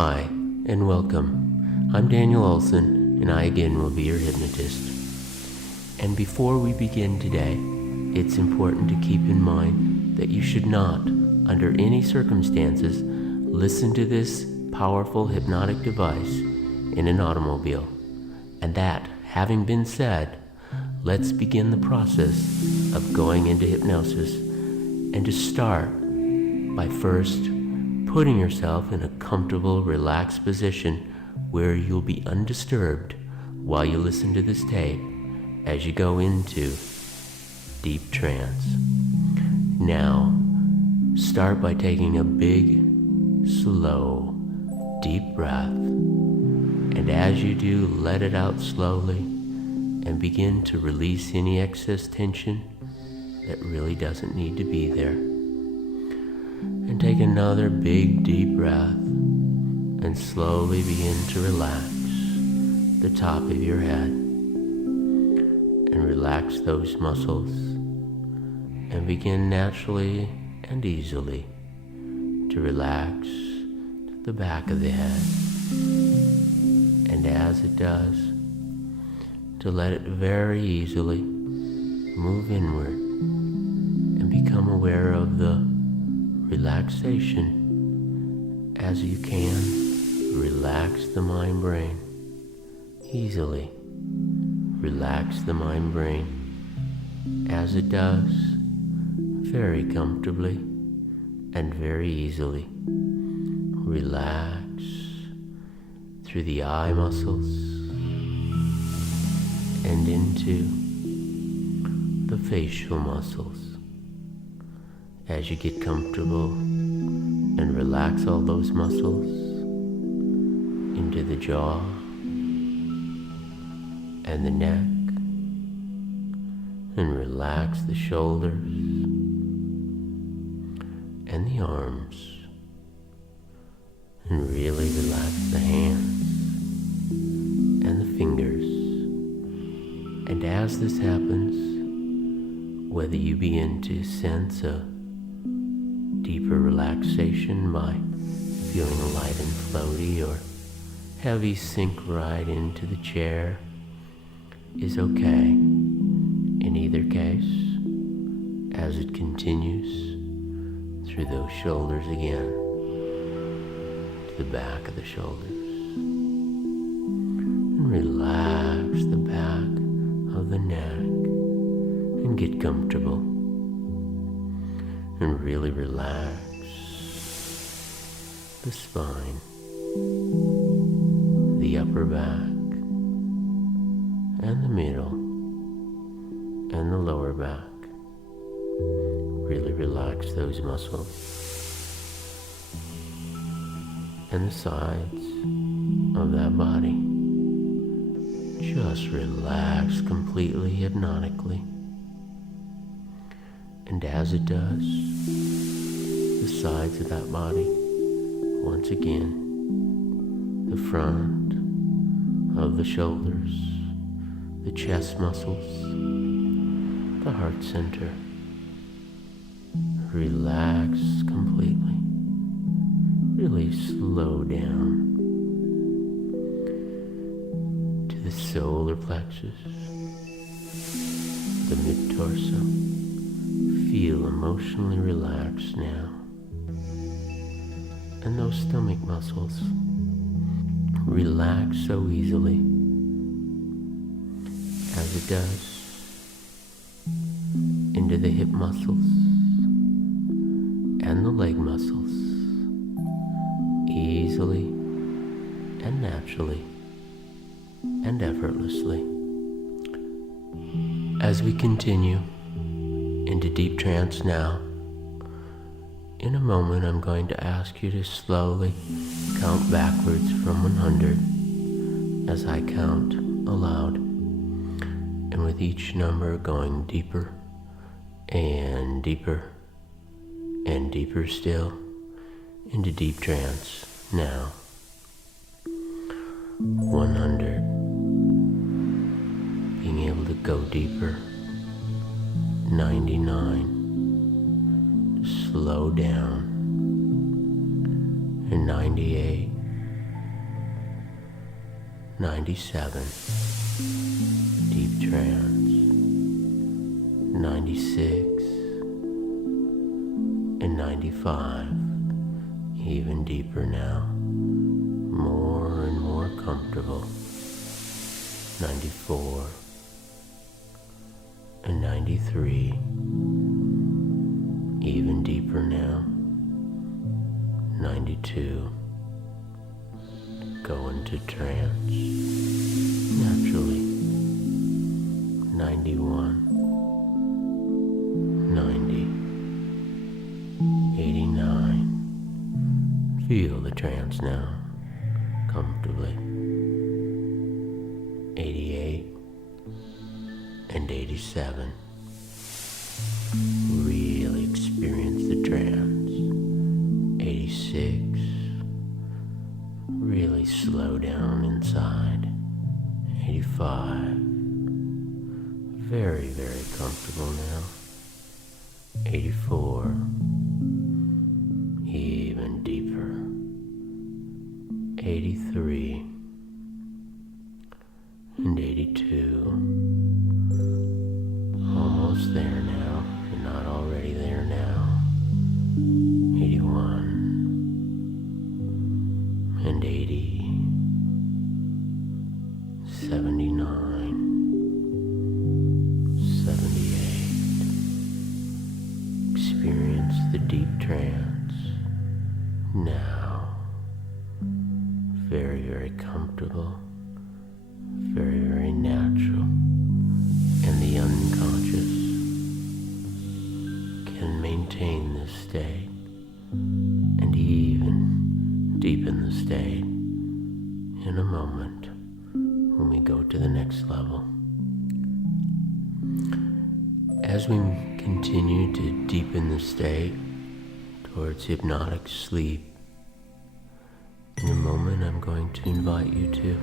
Hi, and welcome. I'm Daniel Olson, and I again will be your hypnotist. And before we begin today, it's important to keep in mind that you should not, under any circumstances, listen to this powerful hypnotic device in an automobile. And that having been said, let's begin the process of going into hypnosis, and to start by first putting yourself in a comfortable, relaxed position where you'll be undisturbed while you listen to this tape as you go into deep trance. Now, start by taking a big, slow, deep breath, and as you do, let it out slowly and begin to release any excess tension that really doesn't need to be there. And take another big, deep breath and slowly begin to relax the top of your head and relax those muscles and begin naturally and easily to relax the back of the head. And as it does, to let it very easily move inward and become aware of the relaxation as you can. Relax the mind brain easily. Relax the mind brain as it does very comfortably and very easily. Relax through the eye muscles and into the facial muscles. As you get comfortable and relax all those muscles into the jaw and the neck, and relax the shoulders and the arms, and really relax the hands and the fingers. And as this happens, whether you begin to sense a deeper relaxation by feeling light and floaty, or heavy sink right into the chair, is okay. In either case, as it continues through those shoulders again, to the back of the shoulders, and relax the back of the neck and get comfortable. And really relax the spine, the upper back, and the middle, and the lower back. Really relax those muscles. And the sides of that body. Just relax completely hypnotically. And as it does, the sides of that body, once again, the front of the shoulders, the chest muscles, the heart center, relax completely. Really slow down to the solar plexus, the mid-torso. Feel emotionally relaxed now. And those stomach muscles relax so easily as it does into the hip muscles and the leg muscles, easily and naturally and effortlessly. As we continue into deep trance now, in a moment I'm going to ask you to slowly count backwards from 100 as I count aloud, and with each number going deeper and deeper and deeper still into deep trance now. 100, being able to go deeper. 99, slow down. And 98, 97, deep trance, 96, and 95, even deeper now, more and more comfortable, 94, and 93, even deeper now, 92, go into trance naturally, 91, 90, 89, feel the trance now, comfortably, 88, and 87, really experience the trance, 86, really slow down inside, 85, very, very comfortable now, 84, even deeper, 83, and 82, almost there now, you're not already there now, 81, and 80, 79, 78, experience the deep trance, now, very, very comfortable, very, very natural, and the unconscious can maintain this state, and even deepen the state in a moment when we go to the next level. As we continue to deepen the state towards hypnotic sleep, in a moment I'm going to invite you to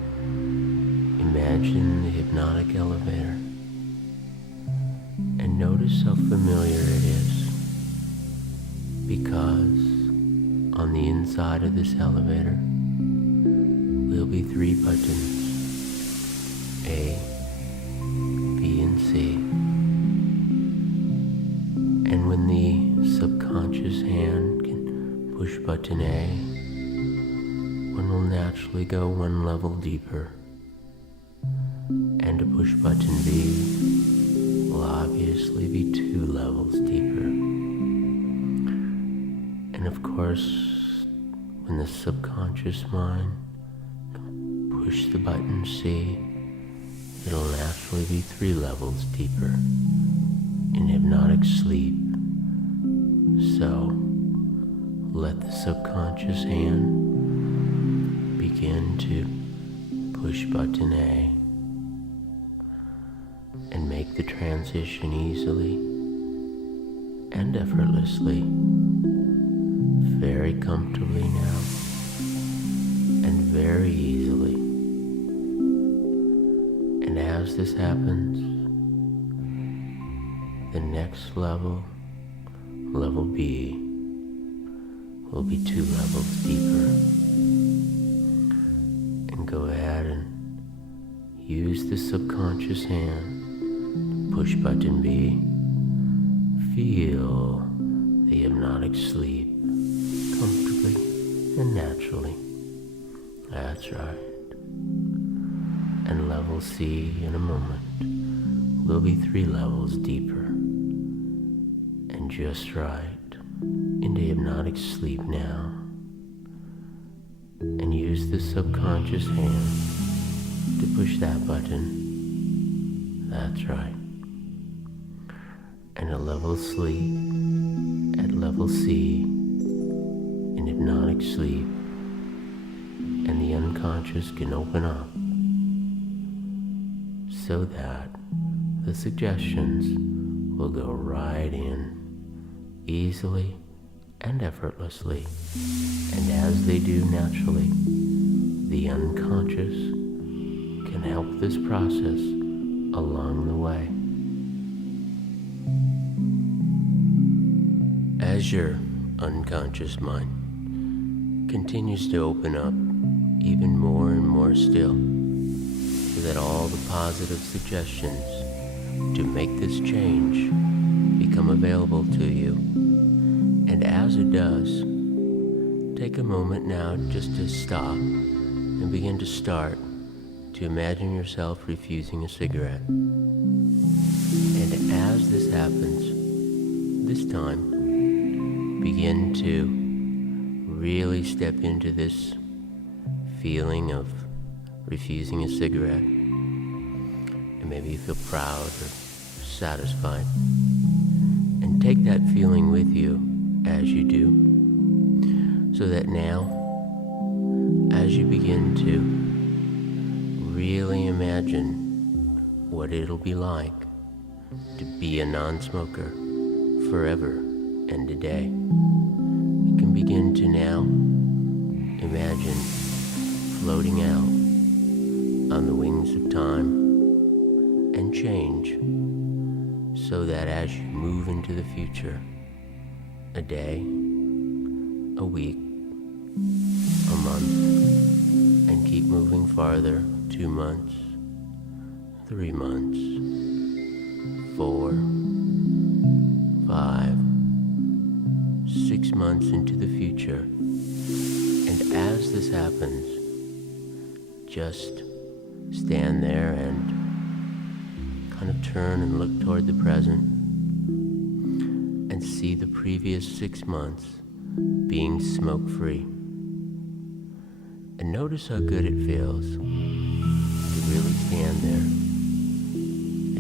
imagine the hypnotic elevator and notice how familiar it is, because on the inside of this elevator will be 3 buttons, A, B, and C. And when the subconscious hand can push button A, one will naturally go one level deeper. And to push button B will obviously be 2 levels deeper. And of course, when the subconscious mind push the button C, it'll naturally be 3 levels deeper in hypnotic sleep. So, let the subconscious hand begin to push button A and make the transition easily and effortlessly, very comfortably now, and very easily. And as this happens, the next level, level B, will be 2 levels deeper. And go ahead and use the subconscious hand to push button B. Feel the hypnotic sleep comfortably and naturally. That's right. And level C in a moment will be 3 levels deeper. And just right into hypnotic sleep now. And use the subconscious hand to push that button. That's right. And a level sleep at level C in hypnotic sleep, and the unconscious can open up so that the suggestions will go right in easily and effortlessly, and as they do naturally, the unconscious can help this process along the way. As your unconscious mind continues to open up even more and more still, that all the positive suggestions to make this change become available to you. And as it does, take a moment now just to stop and begin to start to imagine yourself refusing a cigarette. And as this happens, this time, begin to really step into this feeling of refusing a cigarette. And maybe you feel proud or satisfied. And take that feeling with you as you do, so that now, as you begin to really imagine what it'll be like to be a non-smoker forever and a day, you can begin to now imagine floating out on the wings of time and change, so that as you move into the future, a day, a week, a month, and keep moving farther, 2 months, 3 months, 4, 5, 6 months into the future. And as this happens, just stand there and kind of turn and look toward the present and see the previous 6 months being smoke-free. And notice how good it feels to really stand there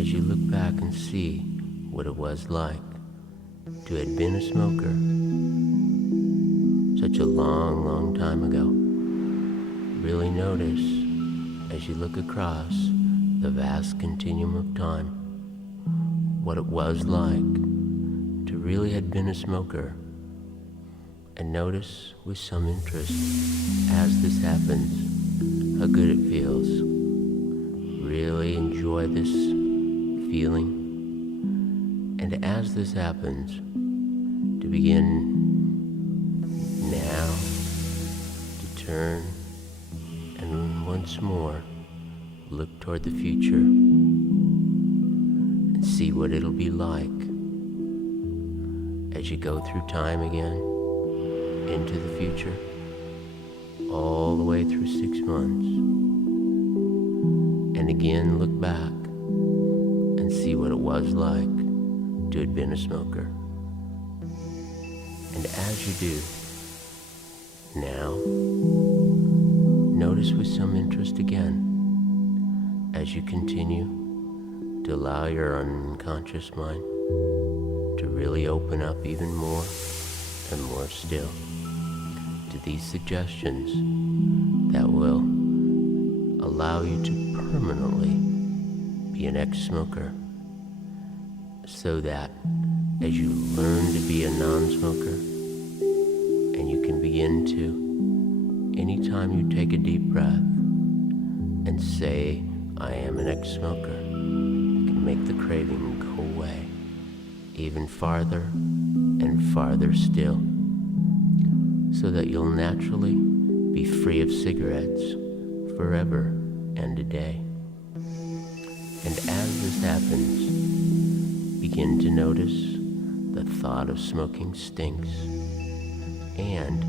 as you look back and see what it was like to have been a smoker such a long, long time ago. Really notice as you look across the vast continuum of time what it was like to really have been a smoker. And notice with some interest as this happens how good it feels. Really enjoy this feeling. And as this happens, to begin now to turn and once more look toward the future and see what it'll be like as you go through time again into the future, all the way through 6 months, and again look back and see what it was like to have been a smoker. And as you do, now notice with some interest again as you continue to allow your unconscious mind to really open up even more and more still to these suggestions that will allow you to permanently be an ex-smoker, so that as you learn to be a non-smoker, and you can begin to, anytime you take a deep breath and say, I am an ex-smoker, you can make the craving go away even farther and farther still, so that you'll naturally be free of cigarettes forever and a day. And as this happens, begin to notice the thought of smoking stinks, and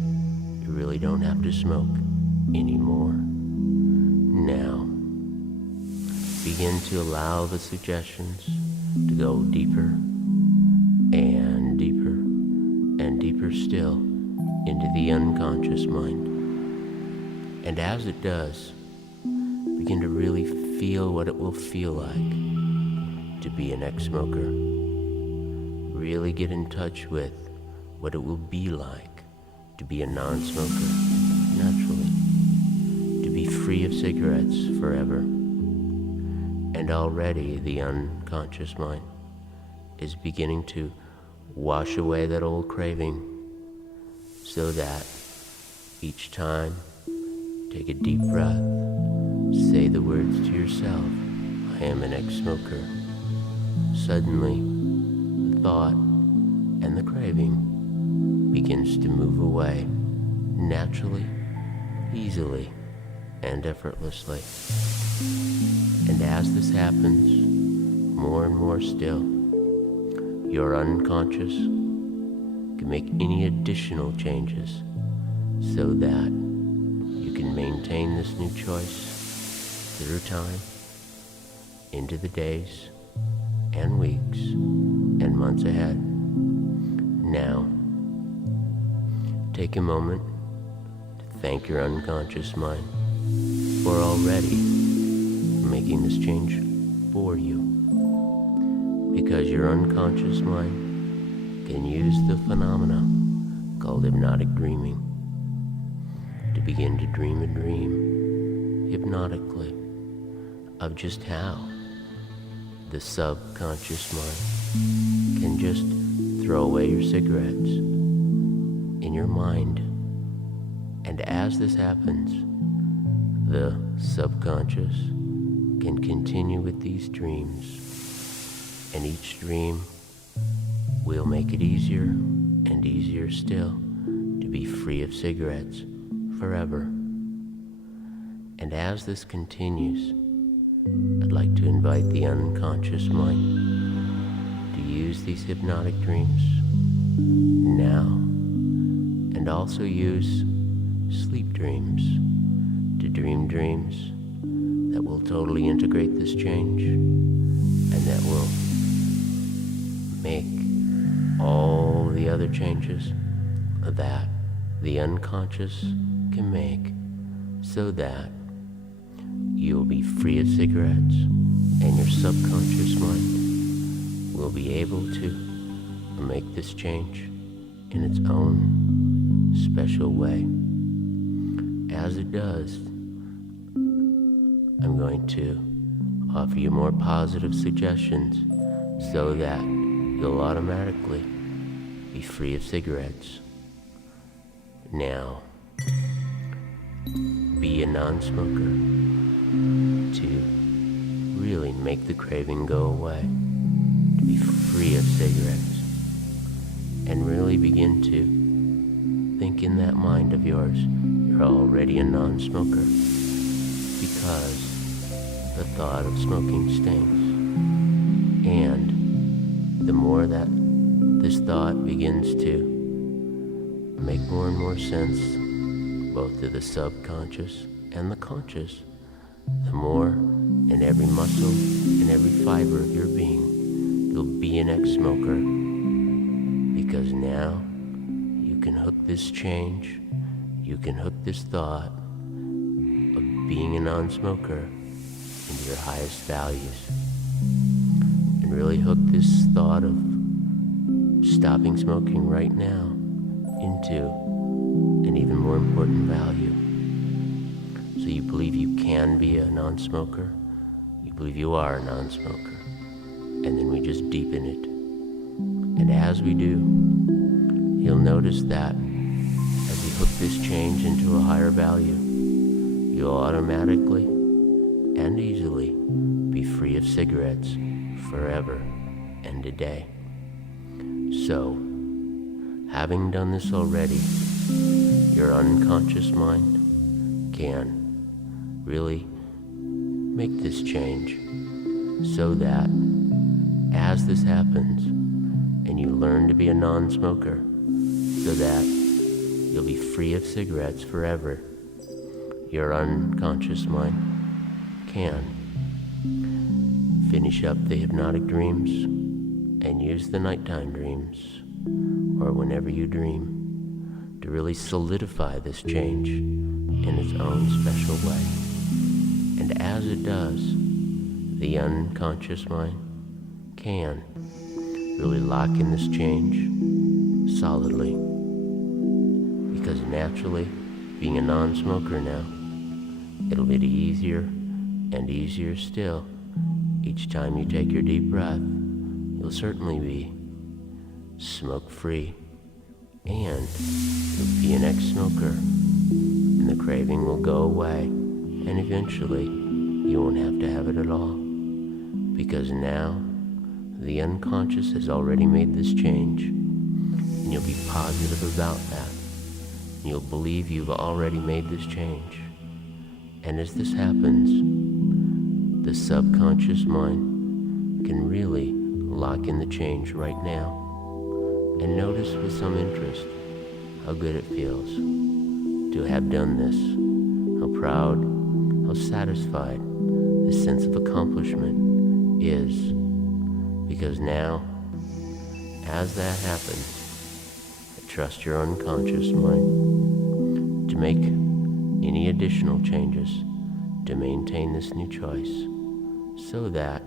you really don't have to smoke anymore. Now, begin to allow the suggestions to go deeper and deeper and deeper still into the unconscious mind. And as it does, begin to really feel what it will feel like to be an ex-smoker. Really get in touch with what it will be like to be a non-smoker naturally, to be free of cigarettes forever. And already the unconscious mind is beginning to wash away that old craving, so that each time, take a deep breath, say the words to yourself, I am an ex-smoker. Suddenly, the thought and the craving begins to move away naturally, easily, and effortlessly. And as this happens, more and more still, your unconscious can make any additional changes so that you can maintain this new choice through time, into the days and weeks and months ahead. Now, take a moment to thank your unconscious mind for already making this change for you, because your unconscious mind can use the phenomena called hypnotic dreaming to begin to dream a dream hypnotically of just how the subconscious mind can just throw away your cigarettes in your mind. And as this happens, the subconscious can continue with these dreams, and each dream will make it easier and easier still to be free of cigarettes forever. And as this continues, I'd like to invite the unconscious mind to use these hypnotic dreams now, and also use sleep dreams to dream dreams that will totally integrate this change and that will make all the other changes that the unconscious can make, so that you'll be free of cigarettes and your subconscious mind will be able to make this change in its own special way. As it does, I'm going to offer you more positive suggestions so that you'll automatically be free of cigarettes. Now, be a non-smoker to really make the craving go away, to be free of cigarettes, and really begin to think in that mind of yours you're already a non-smoker, because the thought of smoking stings. And the more that this thought begins to make more and more sense, both to the subconscious and the conscious, the more in every muscle and every fiber of your being, you'll be an ex-smoker, because now you can hook this change, you can hook this thought of being a non-smoker into your highest values, and really hook this thought of stopping smoking right now into an even more important value. So you believe you can be a non-smoker, you believe you are a non-smoker, and then we just deepen it. And as we do, you'll notice that as we hook this change into a higher value, you'll automatically and easily be free of cigarettes forever and a day. So, having done this already, your unconscious mind can really make this change, so that as this happens and you learn to be a non-smoker, so that you'll be free of cigarettes forever, your unconscious mind can finish up the hypnotic dreams and use the nighttime dreams, or whenever you dream, to really solidify this change in its own special way. And as it does, the unconscious mind can really lock in this change solidly, because naturally, being a non-smoker now, it'll be easier and easier still. Each time you take your deep breath, you'll certainly be smoke-free, and you'll be an ex-smoker, and the craving will go away, and eventually you won't have to have it at all, because now the unconscious has already made this change, and you'll be positive about that. You'll believe you've already made this change. And as this happens, the subconscious mind can really lock in the change right now. And notice with some interest how good it feels to have done this, how proud, how satisfied this sense of accomplishment is. Because now, as that happens, trust your unconscious mind to make any additional changes to maintain this new choice, so that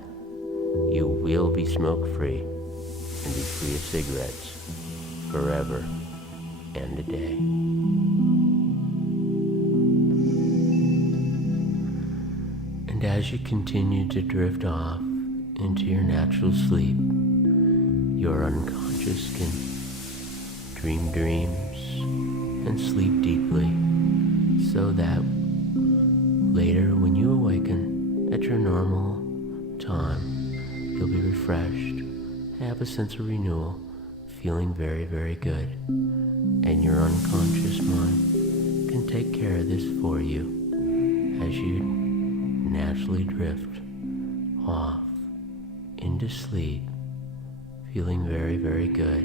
you will be smoke-free and be free of cigarettes forever and a day. And as you continue to drift off into your natural sleep, your unconscious can dream dreams and sleep deeply, so that later when you awaken at your normal time, you'll be refreshed, have a sense of renewal, feeling very, very good. And your unconscious mind can take care of this for you as you naturally drift off into sleep, feeling very, very good.